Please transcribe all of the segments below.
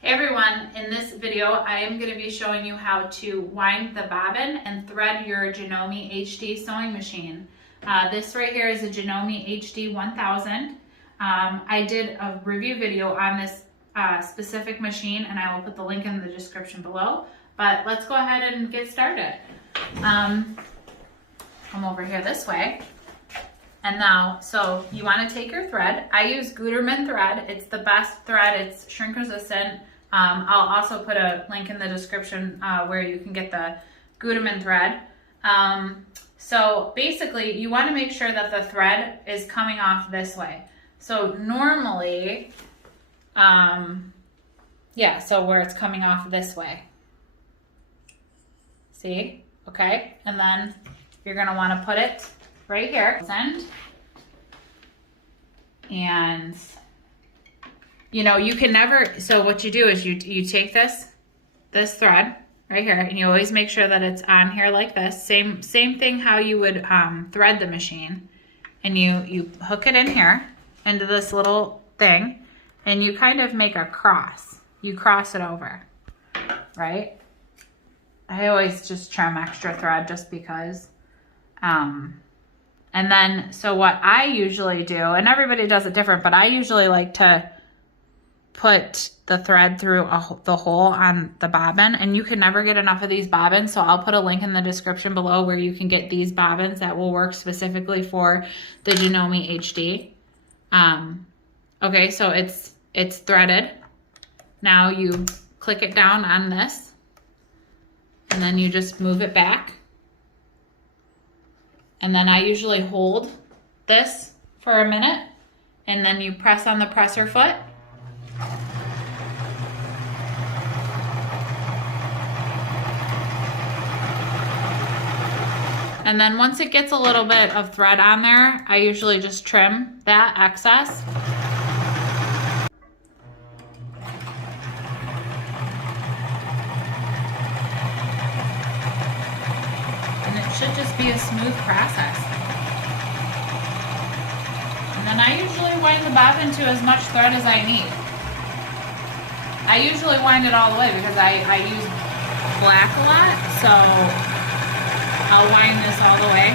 Hey everyone, in this video I am going to be showing you how to wind the bobbin and thread your Janome HD sewing machine. This right here is a Janome HD 1000. I did a review video on this specific machine and I will put the link in the description below. But let's go ahead and get started. Come over here this way. And now, so you want to take your thread. I use Gutermann thread. It's the best thread. It's shrink resistant. I'll also put a link in the description where you can get the Gutermann thread. So basically, you want to make sure that the thread is coming off this way. So normally, so where it's coming off this way. See? Okay. And then you're going to want to put it right here. And you know, you can never, so what you do is you take this thread right here and you always make sure that it's on here like this. Same thing how you would thread the machine. And you hook it in here into this little thing and you kind of make a cross. You cross it over, right? I always just trim extra thread just because. And then, so what I usually do, and everybody does it different, but I usually like to put the thread through the hole on the bobbin, and you can never get enough of these bobbins. So I'll put a link in the description below where you can get these bobbins that will work specifically for the Janome HD. Okay, so it's threaded. Now you click it down on this, and then you just move it back. And then I usually hold this for a minute, and then you press on the presser foot. And then once it gets a little bit of thread on there, I usually just trim that excess. Should just be a smooth process. And then I usually wind the bobbin to as much thread as I need. I usually wind it all the way because I use black a lot, so I'll wind this all the way.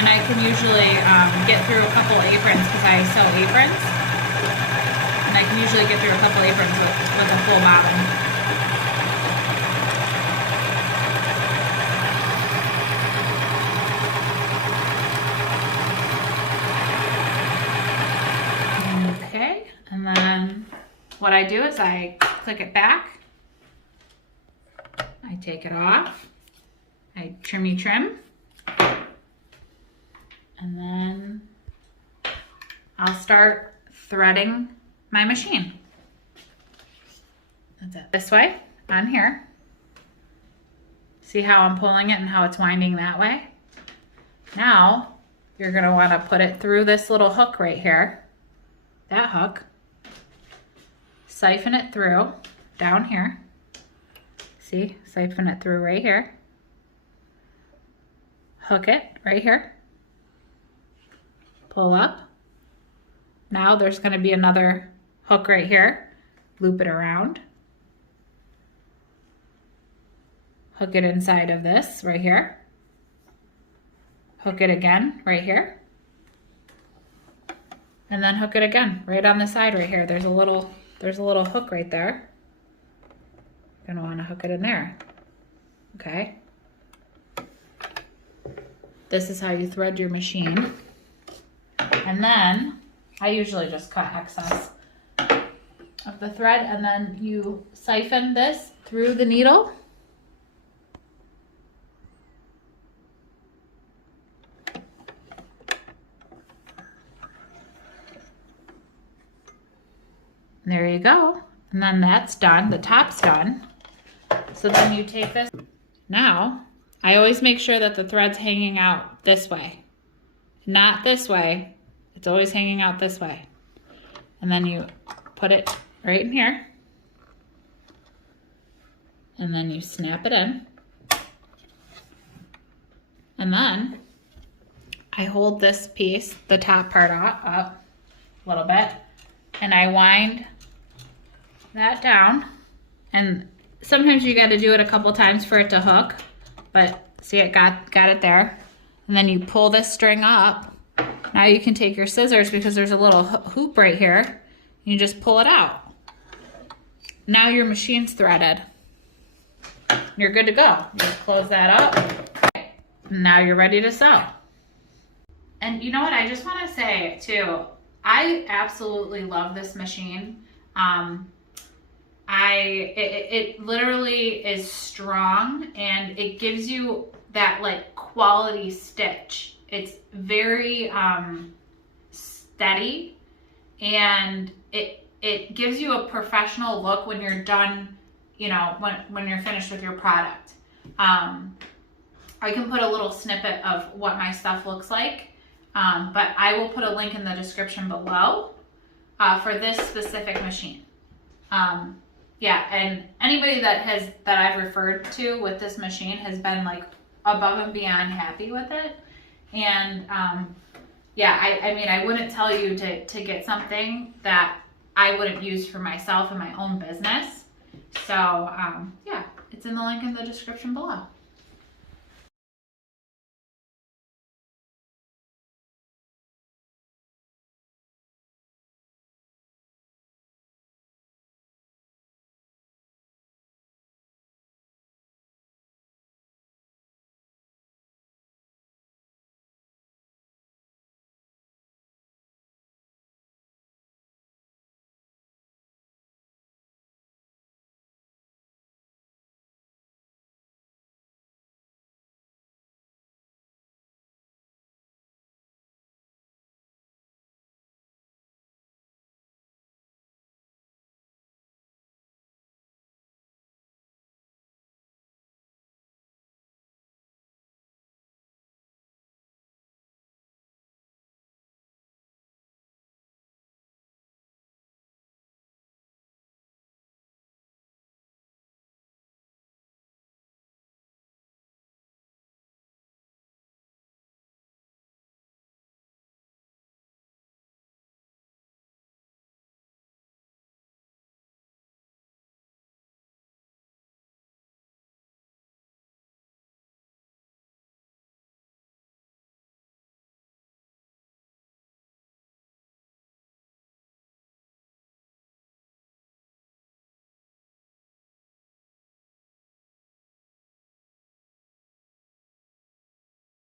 And I can usually get through a couple aprons because I sew aprons. And I can usually get through a couple aprons with a full bobbin. Okay, and then what I do is I click it back, I take it off, I trim, and then I'll start threading my machine. That's it. This way, on here. See how I'm pulling it and how it's winding that way? Now, you're gonna wanna put it through this little hook right here. That hook, siphon it through down here. See, siphon it through right here. Hook it right here. Pull up. Now there's going to be another hook right here. Loop it around. Hook it inside of this right here. Hook it again right here. And then hook it again, right on the side right here. There's a little hook right there. You're gonna wanna hook it in there, okay? This is how you thread your machine. And then, I usually just cut excess of the thread and then you siphon this through the needle. There you go. And then that's done. The top's done. So then you take this. Now, I always make sure that the thread's hanging out this way. Not this way. It's always hanging out this way. And then you put it right in here. And then you snap it in. And then I hold this piece, the top part up a little bit, and I wind that down. And sometimes you got to do it a couple times for it to hook, but see, it got it there. And then you pull this string up. Now you can take your scissors, because there's a little hoop right here. You just pull it out. Now your machine's threaded. You're good to go. You just close that up. Now you're ready to sew. And you know what? I just want to say too, I absolutely love this machine. It literally is strong, and it gives you that like quality stitch. It's very steady, and it gives you a professional look when you're done, you know, when you're finished with your product. I can put a little snippet of what my stuff looks like, but I will put a link in the description below for this specific machine. Yeah, and anybody that I've referred to with this machine has been like above and beyond happy with it. And yeah, I mean, I wouldn't tell you to get something that I wouldn't use for myself in my own business. So yeah, it's in the link in the description below.